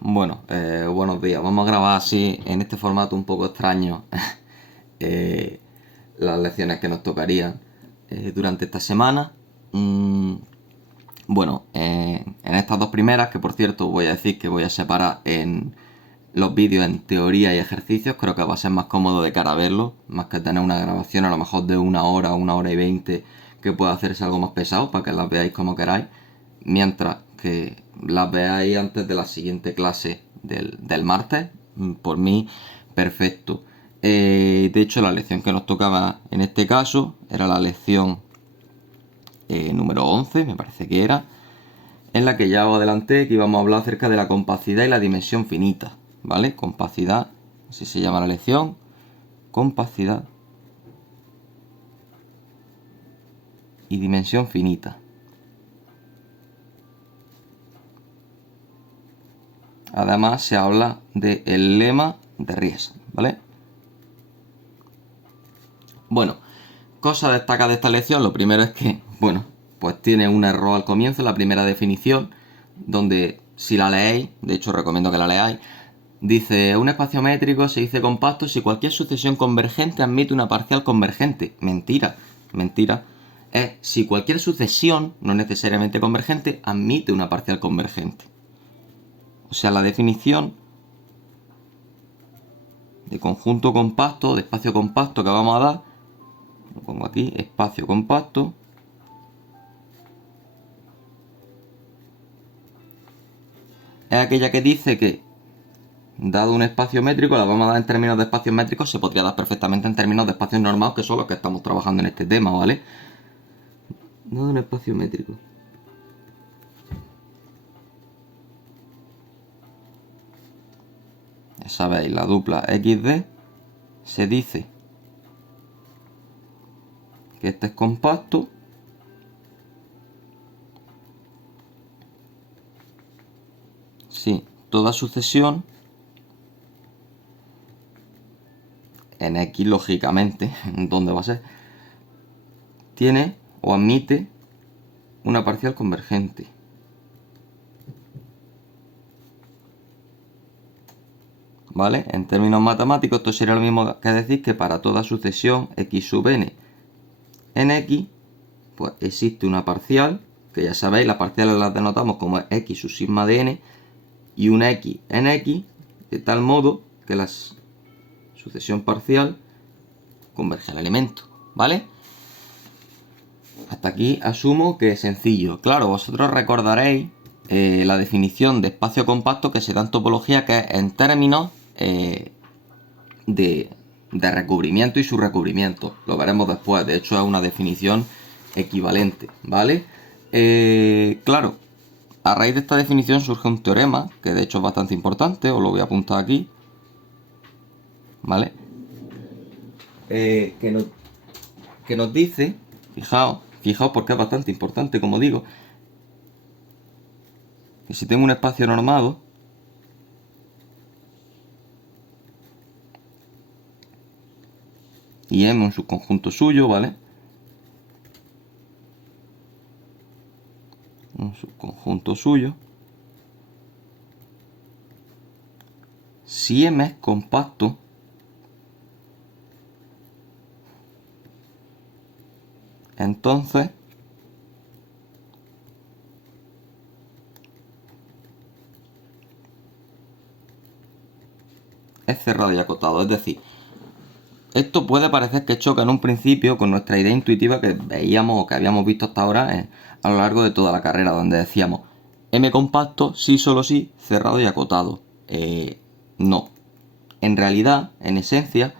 Bueno, buenos días. Vamos a grabar así, en este formato un poco extraño, eh, las lecciones que nos tocarían durante esta semana. Bueno, en estas dos primeras, que por cierto voy a decir que voy a separar en los vídeos en teoría y ejercicios, creo que va a ser más cómodo de cara a verlo, más que tener una grabación a lo mejor de 1 hora y 20, que pueda hacerse algo más pesado para que las veáis como queráis, mientras que las veáis antes de la siguiente clase del martes. Por mí, perfecto. De hecho, la lección que nos tocaba en este caso era la lección número 11, me parece que era, en la que ya os adelanté que íbamos a hablar acerca de la compacidad y la dimensión finita, ¿vale? Compacidad, así se llama la lección, compacidad y dimensión finita. Además se habla del lema de Ries, ¿vale? Bueno, cosa destacada de esta lección, lo primero es que, bueno, pues tiene un error al comienzo, la primera definición, donde si la leéis, de hecho recomiendo que la leáis, dice, un espacio métrico se dice compacto si cualquier sucesión convergente admite una parcial convergente. Mentira, mentira. Es si cualquier sucesión, no necesariamente convergente, admite una parcial convergente. O sea, la definición de conjunto compacto, de espacio compacto que vamos a dar, lo pongo aquí, espacio compacto, es aquella que dice que, dado un espacio métrico, la vamos a dar en términos de espacios métricos, se podría dar perfectamente en términos de espacios normados, que son los que estamos trabajando en este tema, ¿vale? Dado un espacio métrico. Ya sabéis, la dupla XD se dice que este es compacto si toda sucesión en X, lógicamente, ¿dónde va a ser? Tiene o admite una parcial convergente. ¿Vale? En términos matemáticos, esto sería lo mismo que decir que para toda sucesión X sub n en X, pues existe una parcial, que ya sabéis, las parciales las denotamos como X sub sigma de n, y una X en X, de tal modo que la sucesión parcial converge al elemento, ¿vale? Hasta aquí asumo que es sencillo. Claro, vosotros recordaréis la definición de espacio compacto que se da en topología, que es en términos de recubrimiento y su recubrimiento. Lo veremos después, de hecho es una definición equivalente, ¿vale? Claro, a raíz de esta definición surge un teorema, que de hecho es bastante importante, os lo voy a apuntar aquí, ¿vale? Que nos dice, fijaos porque es bastante importante, como digo, que si tengo un espacio normado, y M un subconjunto suyo, ¿vale? Un subconjunto suyo. Si M es compacto, entonces es cerrado y acotado. Es decir, esto puede parecer que choca en un principio con nuestra idea intuitiva que veíamos o que habíamos visto hasta ahora a lo largo de toda la carrera, donde decíamos M compacto, sí, solo sí, cerrado y acotado. No. En realidad, en esencia,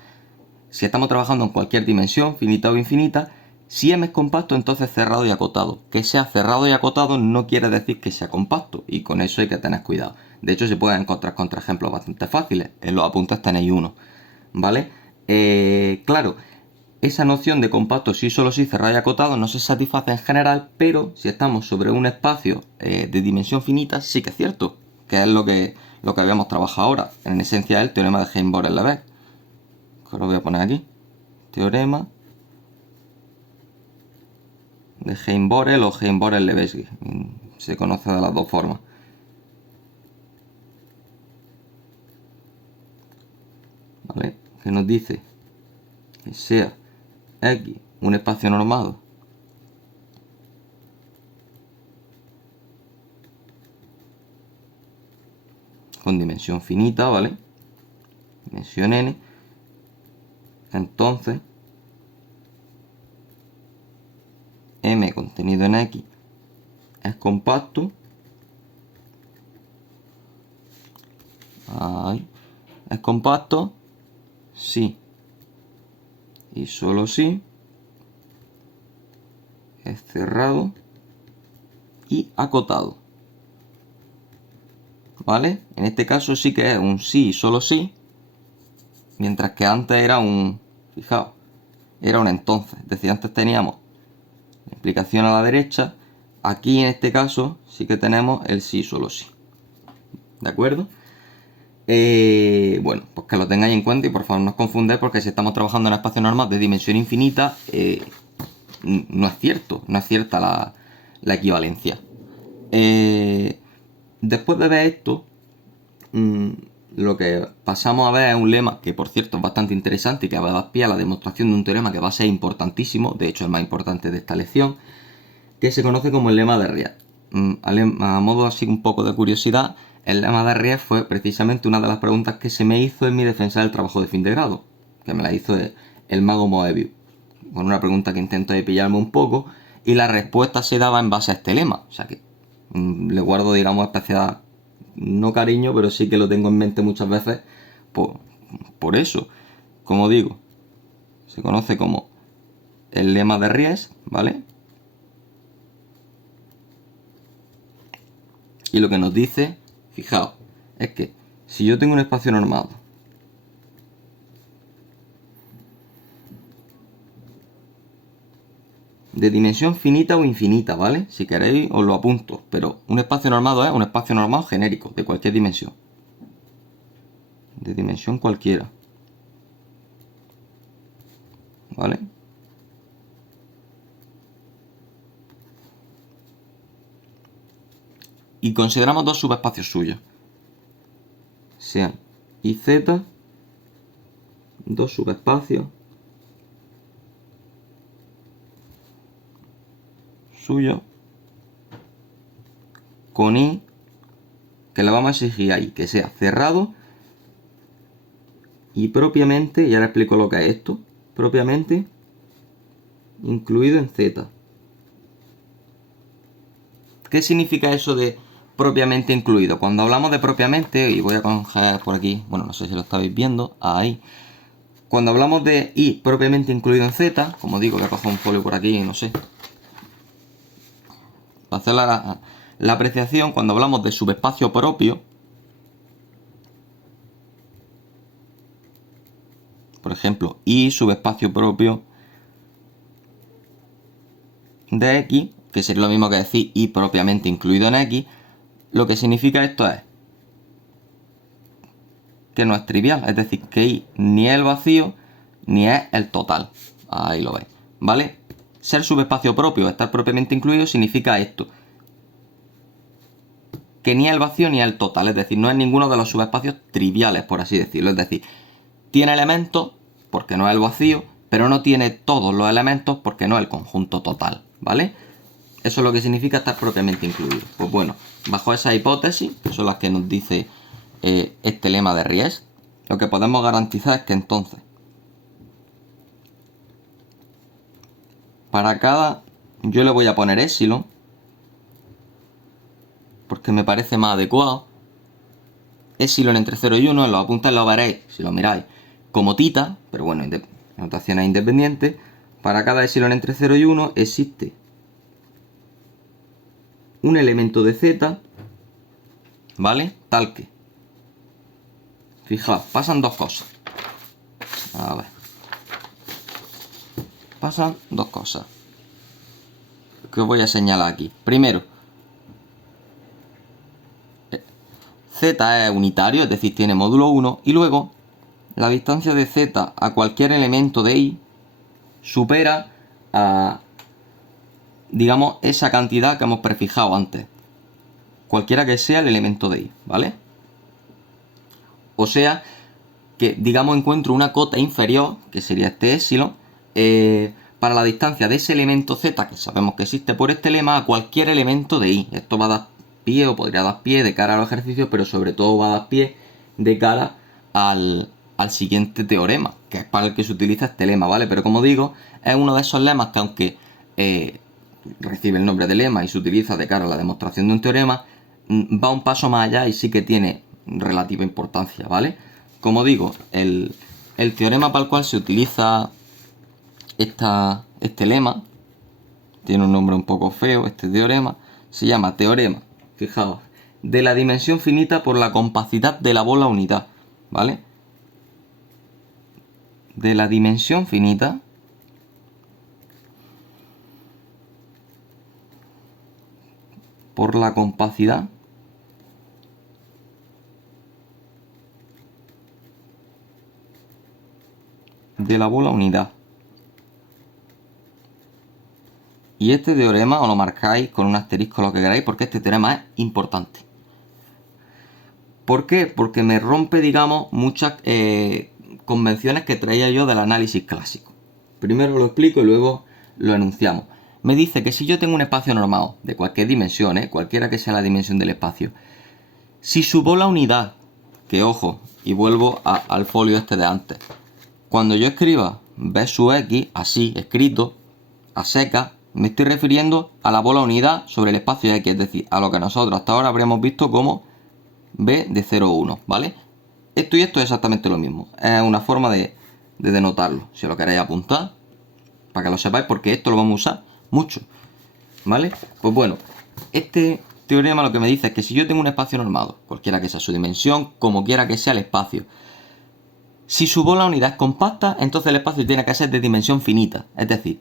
si estamos trabajando en cualquier dimensión, finita o infinita, si M es compacto, entonces cerrado y acotado. Que sea cerrado y acotado no quiere decir que sea compacto, y con eso hay que tener cuidado. De hecho, se pueden encontrar contraejemplos bastante fáciles. En los apuntes tenéis uno, ¿vale? Claro, esa noción de compacto sí, solo sí, cerrado y acotado no se satisface en general, pero si estamos sobre un espacio de dimensión finita, sí que es cierto, que es lo que habíamos trabajado ahora. En esencia, el teorema de Heimborn-Lebesgue. Que lo voy a poner aquí. Teorema de Heimborel o Heimborel-Lebesgue. Se conoce de las dos formas. ¿vale? Que nos dice que sea X un espacio normado con dimensión finita, ¿vale? Dimensión n. Entonces, M contenido en X es compacto. Ahí. ¿Es compacto? Sí. Y solo sí. Es cerrado y acotado. ¿Vale? En este caso sí que es un sí y solo sí. Mientras que antes era un... Fijaos. Era un entonces. Es decir, antes teníamos la implicación a la derecha. Aquí en este caso sí que tenemos el sí solo sí. ¿De acuerdo? Bueno, pues que lo tengáis en cuenta y por favor no os confundáis, porque si estamos trabajando en espacio normal de dimensión infinita, no es cierto, no es cierta la equivalencia. Después de ver esto, lo que pasamos a ver es un lema que, por cierto, es bastante interesante y que va a dar pie a la demostración de un teorema que va a ser importantísimo, de hecho el más importante de esta lección, que se conoce como el lema de Riesz. A modo así un poco de curiosidad, el lema de Riesz fue precisamente una de las preguntas que se me hizo en mi defensa del trabajo de fin de grado, que me la hizo el mago Moebius, con una pregunta que intento de pillarme un poco, y la respuesta se daba en base a este lema, o sea que le guardo, digamos, especial, no cariño, pero sí que lo tengo en mente muchas veces por eso. Como digo, se conoce como el lema de Riesz, ¿vale? Y lo que nos dice, fijaos, es que si yo tengo un espacio normado de dimensión finita o infinita, ¿vale? Si queréis os lo apunto, pero un espacio normado es un espacio normado genérico, de cualquier dimensión. De dimensión cualquiera. ¿Vale? Y consideramos dos subespacios suyos. Sean y z, dos subespacios suyos con i, que le vamos a exigir ahí que sea cerrado y propiamente, y ahora explico lo que es esto, propiamente incluido en z. ¿Qué significa eso de propiamente incluido? Cuando hablamos de propiamente, y voy a coger por aquí, bueno, no sé si lo estáis viendo, ahí. Cuando hablamos de i propiamente incluido en z, como digo, voy a coger un folio por aquí, no sé. Para hacer la apreciación, cuando hablamos de subespacio propio, por ejemplo, i subespacio propio de x, que sería lo mismo que decir i propiamente incluido en x, lo que significa esto es que no es trivial, es decir, que i ni es el vacío ni es el total. Ahí lo veis, ¿vale? Ser subespacio propio, estar propiamente incluido, significa esto. Que ni es el vacío ni es el total, es decir, no es ninguno de los subespacios triviales, por así decirlo. Es decir, tiene elementos porque no es el vacío, pero no tiene todos los elementos porque no es el conjunto total, ¿vale? Eso es lo que significa estar propiamente incluido. Pues bueno, bajo esa hipótesis, que son las que nos dice este lema de Riesz, lo que podemos garantizar es que entonces, para cada, yo le voy a poner epsilon, porque me parece más adecuado. Epsilon entre 0 y 1, en los apuntes lo veréis, si lo miráis, como tita, pero bueno, notaciones independientes. Para cada epsilon entre 0 y 1 existe un elemento de z, ¿vale? Tal que, fijaos, pasan dos cosas. A ver. Pasan dos cosas que os voy a señalar aquí. Primero, z es unitario, es decir, tiene módulo 1, y luego la distancia de z a cualquier elemento de i supera a, digamos, esa cantidad que hemos prefijado antes, cualquiera que sea el elemento de i, ¿vale? O sea, que, digamos, encuentro una cota inferior, que sería este épsilon, para la distancia de ese elemento z, que sabemos que existe por este lema, a cualquier elemento de i. Esto va a dar pie, o podría dar pie de cara a los ejercicios, pero sobre todo va a dar pie de cara al siguiente teorema, que es para el que se utiliza este lema, ¿vale? Pero como digo, es uno de esos lemas que aunque recibe el nombre de lema y se utiliza de cara a la demostración de un teorema, va un paso más allá y sí que tiene relativa importancia, ¿vale? Como digo, el teorema para el cual se utiliza este lema, tiene un nombre un poco feo, este teorema, se llama teorema, fijaos, de la dimensión finita por la compacidad de la bola unidad, ¿vale? De la dimensión finita por la compacidad de la bola unidad. Y este teorema os lo marcáis con un asterisco, lo que queráis, porque este teorema es importante. ¿Por qué? Porque me rompe, digamos, muchas convenciones que traía yo del análisis clásico. Primero lo explico y luego lo enunciamos. Me dice que si yo tengo un espacio normado de cualquier dimensión, cualquiera que sea la dimensión del espacio, si su bola unidad, que ojo, y vuelvo al folio este de antes, cuando yo escriba b sub x, así, escrito, a seca, me estoy refiriendo a la bola unidad sobre el espacio x, es decir, a lo que nosotros hasta ahora habríamos visto como b de 0, 1, ¿vale? Esto y esto es exactamente lo mismo. Es una forma de denotarlo, si lo queréis apuntar, para que lo sepáis, porque esto lo vamos a usar mucho, ¿vale? Pues bueno, este teorema lo que me dice es que si yo tengo un espacio normado, cualquiera que sea su dimensión, como quiera que sea el espacio, si su bola unidad es compacta, entonces el espacio tiene que ser de dimensión finita, es decir,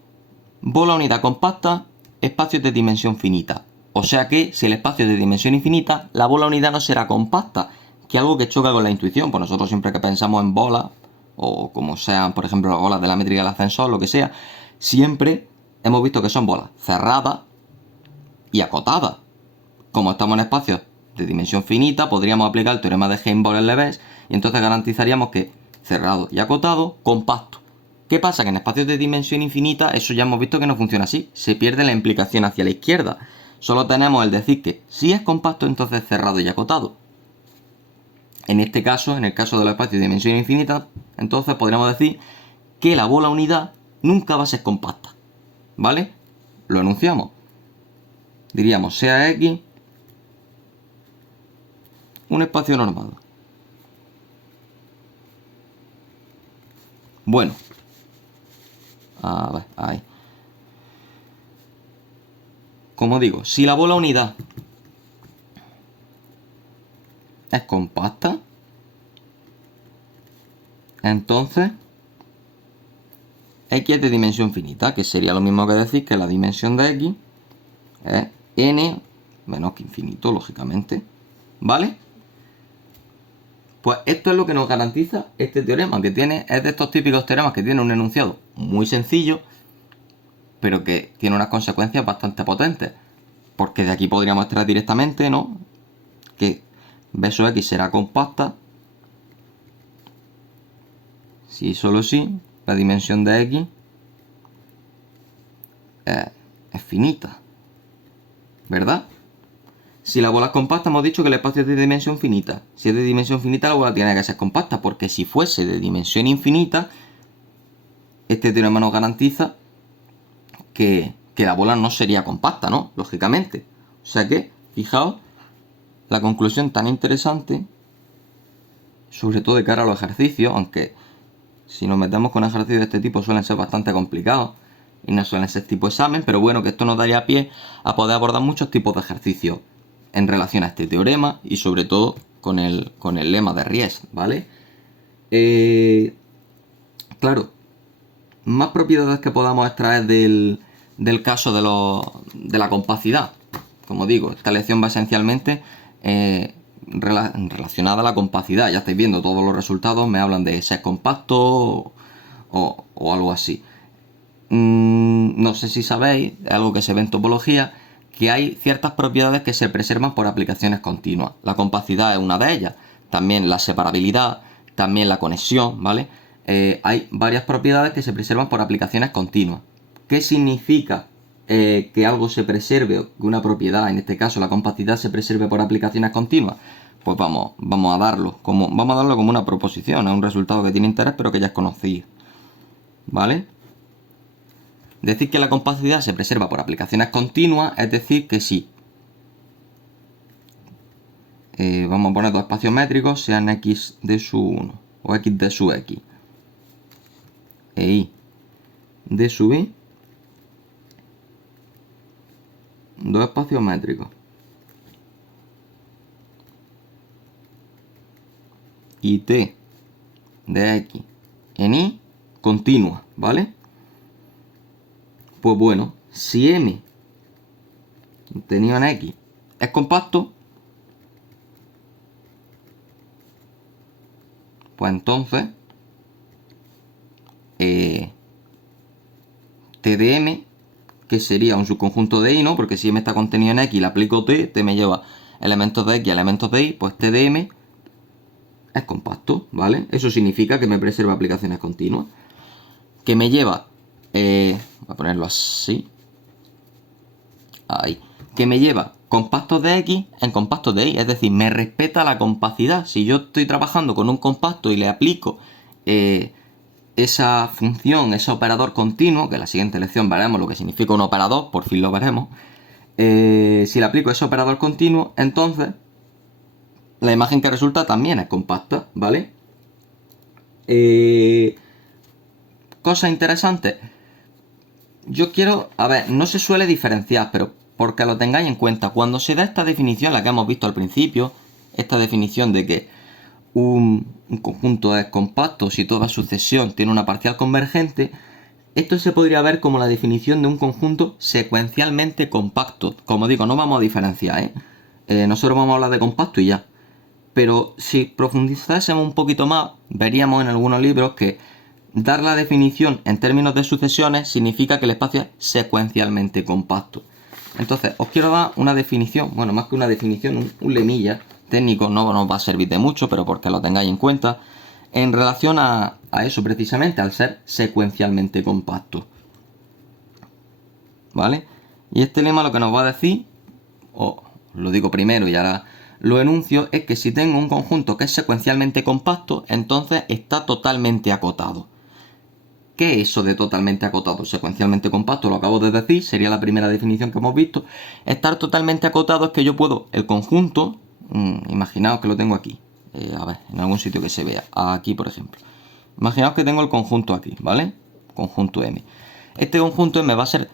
bola unidad compacta, espacio de dimensión finita. O sea que si el espacio es de dimensión infinita, la bola unidad no será compacta, que es algo que choca con la intuición. Pues nosotros siempre que pensamos en bolas, o como sean, por ejemplo, las bolas de la métrica del ascensor, lo que sea, siempre hemos visto que son bolas cerradas y acotadas. Como estamos en espacios de dimensión finita, podríamos aplicar el teorema de Heimbol-Levesque y entonces garantizaríamos que cerrado y acotado, compacto. ¿Qué pasa? Que en espacios de dimensión infinita eso ya hemos visto que no funciona así. Se pierde la implicación hacia la izquierda. Solo tenemos el decir que si es compacto, entonces cerrado y acotado. En este caso, en el caso de los espacios de dimensión infinita, entonces podríamos decir que la bola unidad nunca va a ser compacta. ¿Vale? Lo enunciamos. Diríamos sea X un espacio normado. Bueno. A ver, ahí. Como digo, si la bola unidad es compacta, entonces x es de dimensión finita, que sería lo mismo que decir que la dimensión de x es n menos que infinito, lógicamente. ¿Vale? Pues esto es lo que nos garantiza este teorema, que es de estos típicos teoremas que tiene un enunciado muy sencillo, pero que tiene unas consecuencias bastante potentes. Porque de aquí podríamos extraer directamente, ¿no? Que b sub x será compacta si y solo si la dimensión de x es finita. ¿Verdad? Si la bola es compacta, hemos dicho que el espacio es de dimensión finita. Si es de dimensión finita, la bola tiene que ser compacta, porque si fuese de dimensión infinita, este teorema nos garantiza que la bola no sería compacta, ¿no? Lógicamente. O sea que, fijaos, la conclusión tan interesante, sobre todo de cara a los ejercicios, aunque si nos metemos con ejercicios de este tipo suelen ser bastante complicados y no suelen ser tipo examen, pero bueno, que esto nos daría pie a poder abordar muchos tipos de ejercicios en relación a este teorema y sobre todo con el lema de Ries, ¿vale? Claro, más propiedades que podamos extraer del caso de la compacidad. Como digo, esta lección va esencialmente relacionada a la compacidad. Ya estáis viendo todos los resultados, me hablan de ser compacto o algo así. No sé si sabéis, es algo que se ve en topología, que hay ciertas propiedades que se preservan por aplicaciones continuas. La compacidad es una de ellas. También la separabilidad, también la conexión, ¿vale? Hay varias propiedades que se preservan por aplicaciones continuas. ¿Qué significa que algo se preserve, o que una propiedad, en este caso la compacidad, se preserve por aplicaciones continuas? Pues vamos a darlo como una proposición, es un resultado que tiene interés pero que ya es conocido, ¿vale? Decir que la compacidad se preserva por aplicaciones continuas es decir que si vamos a poner dos espacios métricos, sean x de su 1 o x de su x e y de su y, dos espacios métricos, y t de x en y continua, ¿vale? Pues bueno, si m contenido en x es compacto, pues entonces t de m, que sería un subconjunto de y, ¿no? Porque si m está contenido en x y le aplico t me lleva elementos de x y elementos de y, pues t de m es compacto, ¿vale? Eso significa que me preserva aplicaciones continuas. Que me lleva, voy a ponerlo así, ahí, que me lleva compactos de x en compactos de y, es decir, me respeta la compacidad. Si yo estoy trabajando con un compacto y le aplico esa función, ese operador continuo, que en la siguiente lección veremos lo que significa un operador, por fin lo veremos, si le aplico ese operador continuo, entonces la imagen que resulta también es compacta, ¿vale? Cosa interesante. Yo quiero, a ver, no se suele diferenciar, pero porque lo tengáis en cuenta, cuando se da esta definición, la que hemos visto al principio, esta definición de que un conjunto es compacto si toda sucesión tiene una parcial convergente, esto se podría ver como la definición de un conjunto secuencialmente compacto. Como digo, no vamos a diferenciar, nosotros vamos a hablar de compacto y ya. Pero si profundizásemos un poquito más, veríamos en algunos libros que dar la definición en términos de sucesiones significa que el espacio es secuencialmente compacto. Entonces, os quiero dar una definición, bueno, más que una definición, un lemilla técnico, no nos va a servir de mucho, pero porque lo tengáis en cuenta, en relación a eso precisamente, al ser secuencialmente compacto. ¿Vale? Y este lema lo que nos va a decir, o lo digo primero y ahora lo enuncio, es que si tengo un conjunto que es secuencialmente compacto, entonces está totalmente acotado. ¿Qué es eso de totalmente acotado? Secuencialmente compacto, lo acabo de decir, sería la primera definición que hemos visto. Estar totalmente acotado es que yo puedo, el conjunto, imaginaos que lo tengo aquí, a ver, en algún sitio que se vea, aquí por ejemplo. Imaginaos que tengo el conjunto aquí, ¿vale? Conjunto M. Este conjunto M va a ser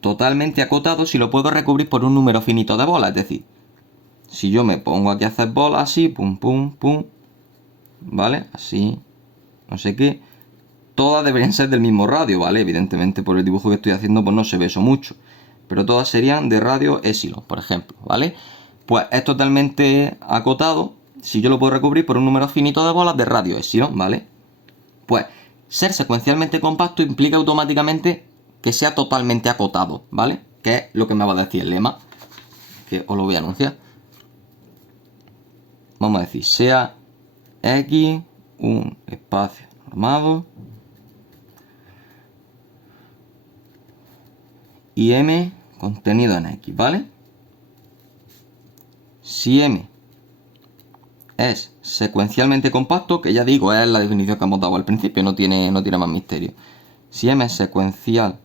totalmente acotado si lo puedo recubrir por un número finito de bolas, es decir, si yo me pongo aquí a hacer bolas así, pum, pum, pum, ¿vale? Así, no sé qué. Todas deberían ser del mismo radio, ¿vale? Evidentemente por el dibujo que estoy haciendo pues no se ve eso mucho. Pero todas serían de radio epsilon, por ejemplo, ¿vale? Pues es totalmente acotado si yo lo puedo recubrir por un número finito de bolas de radio epsilon, ¿vale? Pues ser secuencialmente compacto implica automáticamente que sea totalmente acotado, ¿vale? Que es lo que me va a decir el lema, que os lo voy a anunciar. Vamos a decir, sea X un espacio normado y M contenido en X, ¿vale? Si M es secuencialmente compacto, que ya digo, es la definición que hemos dado al principio, no tiene más misterio. Si M es secuencialmente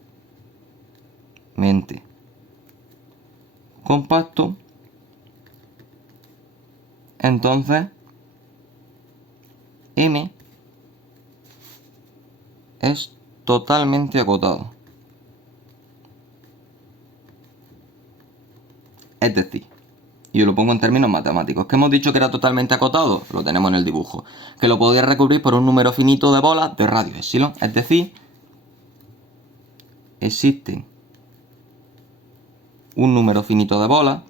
compacto, entonces M es totalmente acotado. Es decir, y os lo pongo en términos matemáticos, que hemos dicho que era totalmente acotado, lo tenemos en el dibujo, que lo podía recubrir por un número finito de bolas de radio epsilon, es decir, existen un número finito de bolas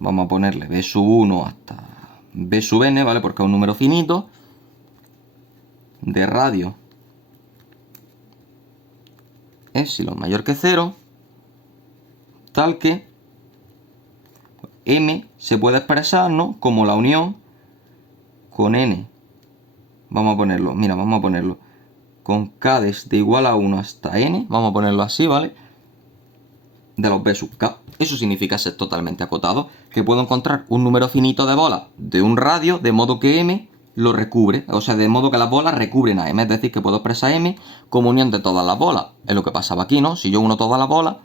vamos a ponerle b sub 1 hasta b sub n, ¿vale? Porque es un número finito de radio epsilon mayor que 0, tal que m se puede expresar, ¿no?, como la unión con n. Vamos a ponerlo con k desde igual a 1 hasta n, vamos a ponerlo así, ¿vale?, de los b sub k. Eso significa ser totalmente acotado, que puedo encontrar un número finito de bolas de un radio, de modo que m lo recubre, o sea, de modo que las bolas recubren a m, es decir, que puedo expresar m como unión de todas las bolas. Es lo que pasaba aquí, ¿no? Si yo uno todas las bolas,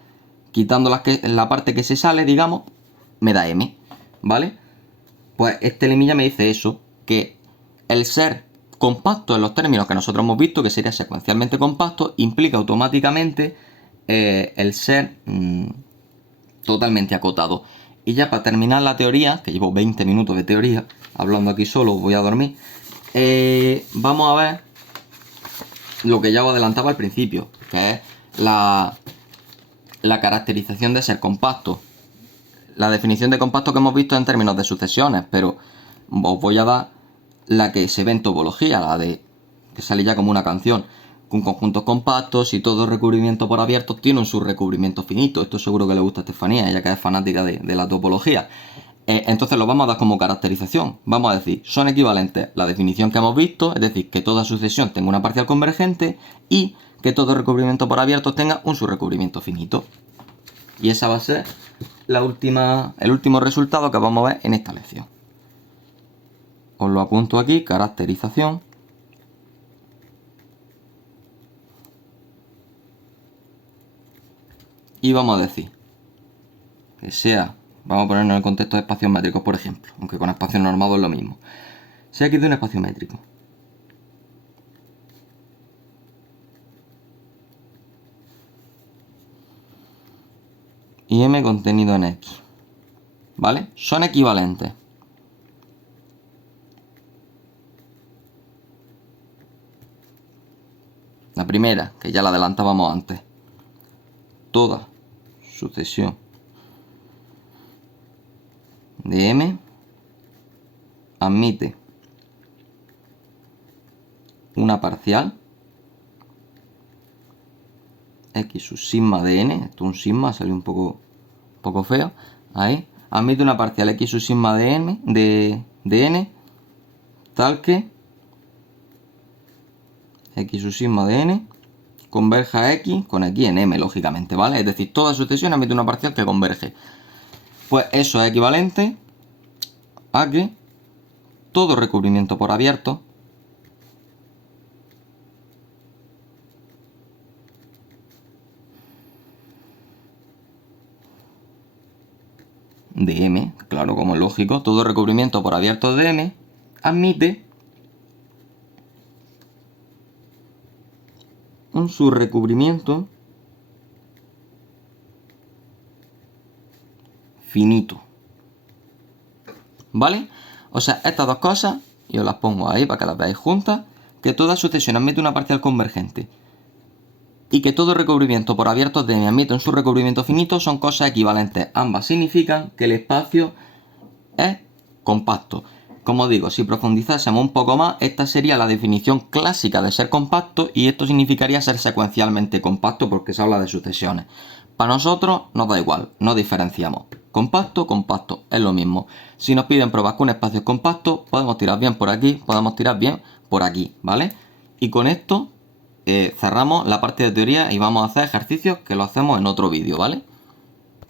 quitando la parte que se sale, digamos, me da m, ¿vale? Pues este lemilla me dice eso, que el ser compacto en los términos que nosotros hemos visto, que sería secuencialmente compacto, implica automáticamente el ser totalmente acotado. Y ya para terminar la teoría, que llevo 20 minutos de teoría, hablando aquí solo, voy a dormir, vamos a ver lo que ya os adelantaba al principio, que es la caracterización de ser compacto. La definición de compacto que hemos visto en términos de sucesiones, pero os voy a dar la que se ve en topología, la de que sale ya como una canción, con conjuntos compactos y todo recubrimiento por abiertos tiene un subrecubrimiento finito. Esto seguro que le gusta a Estefanía, ella que es fanática de la topología. Entonces lo vamos a dar como caracterización. Vamos a decir, son equivalentes la definición que hemos visto, es decir, que toda sucesión tenga una parcial convergente y que todo recubrimiento por abiertos tenga un subrecubrimiento finito. Y esa va a ser el último resultado que vamos a ver en esta lección. Os lo apunto aquí, caracterización. Y vamos a decir que sea, vamos a ponernos en el contexto de espacios métricos, por ejemplo, aunque con espacios normados es lo mismo. Sea X de un espacio métrico. Y m contenido en X. ¿Vale? Son equivalentes. La primera, que ya la adelantábamos antes. Toda sucesión de m admite una parcial x sub sigma de n, esto es un sigma, salió un poco feo, ahí, admite una parcial x sub sigma de n, tal que x sub sigma de n converja a x con x en m, lógicamente, ¿vale? Es decir, toda sucesión admite una parcial que converge. Pues eso es equivalente a que todo recubrimiento por abierto de m, claro, como es lógico, todo recubrimiento por abierto de m admite un subrecubrimiento finito. ¿Vale? O sea, estas dos cosas, y os las pongo ahí para que las veáis juntas, que toda sucesión admite una parcial convergente y que todo recubrimiento por abiertos de m admite un subrecubrimiento finito son cosas equivalentes. Ambas significan que el espacio es compacto. Como digo, si profundizásemos un poco más, esta sería la definición clásica de ser compacto y esto significaría ser secuencialmente compacto porque se habla de sucesiones. Para nosotros nos da igual, no diferenciamos. Compacto, compacto, es lo mismo. Si nos piden pruebas con espacios compactos, podemos tirar bien por aquí, podemos tirar bien por aquí, ¿vale? Y con esto cerramos la parte de teoría y vamos a hacer ejercicios que lo hacemos en otro vídeo, ¿vale?